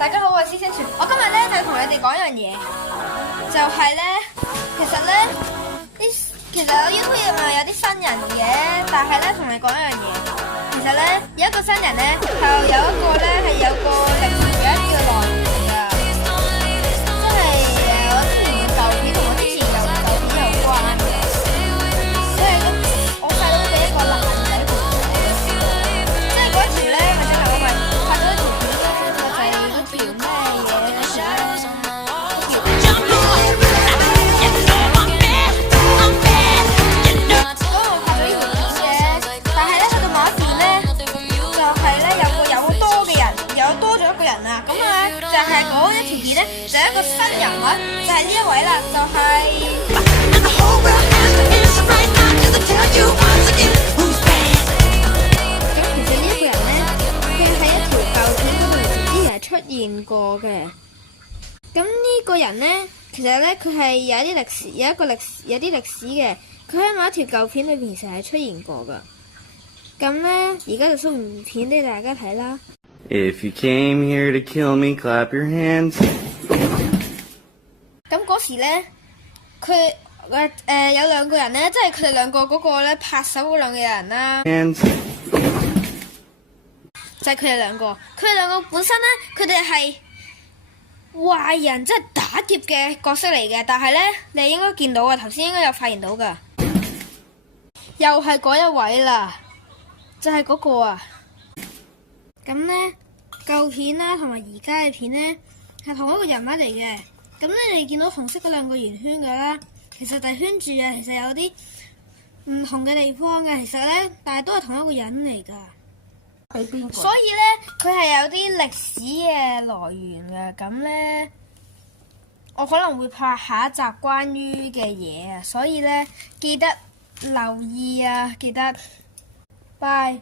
大家好，我係思清泉。我今日咧就同你哋講一樣嘢，就係咧，其實我 YouTube 咪有啲新人嘅，但係咧同你講一樣嘢，其實咧有一個新人咧，就有一個咧係有個歷史嘅一個來源㗎，即係我之前嘅舊片同我之前舊片有關嘅，即係我細佬俾一個爛仔陪我，即係嗰時咧咪真係我咪拍咗一條片咧，就係嗰條咩嘢嗰條咧。咁啊，就係嗰一條片咧，就係一個新人物，就係呢一位啦，就係。咁其實呢一個人咧，佢喺一條舊片嗰度之前係出現過嘅。咁呢個人咧，其實咧佢係有啲歷史，有啲歷史嘅。佢喺某一條舊片裏邊其實係出現過噶。咁咧，而家就送片俾大家睇啦。If you came here to kill me, clap your hands. 咁嗰時咧，佢有兩個人咧，即係佢哋兩個嗰個咧拍手嗰兩個人啦。Hands. 就係佢哋兩個，本身咧，佢哋係壞人，即係打劫嘅角色嚟嘅。但係咧，你應該見到啊，頭先應該有發現到噶，又係嗰一位啦，就係嗰個啊。咁咧，舊片啦，同埋而家嘅片咧，係同一個人物嚟嘅。咁咧，你見到紅色嗰兩個圓圈嘅啦，其實就係圈住啊。其實有啲唔同嘅地方嘅，其實咧，但係都係同一個人嚟噶。係邊個？所以咧，佢係有啲歷史嘅來源嘅。咁咧，我可能會拍下一集關於嘅嘢啊。所以咧，記得留意啊，記得，拜。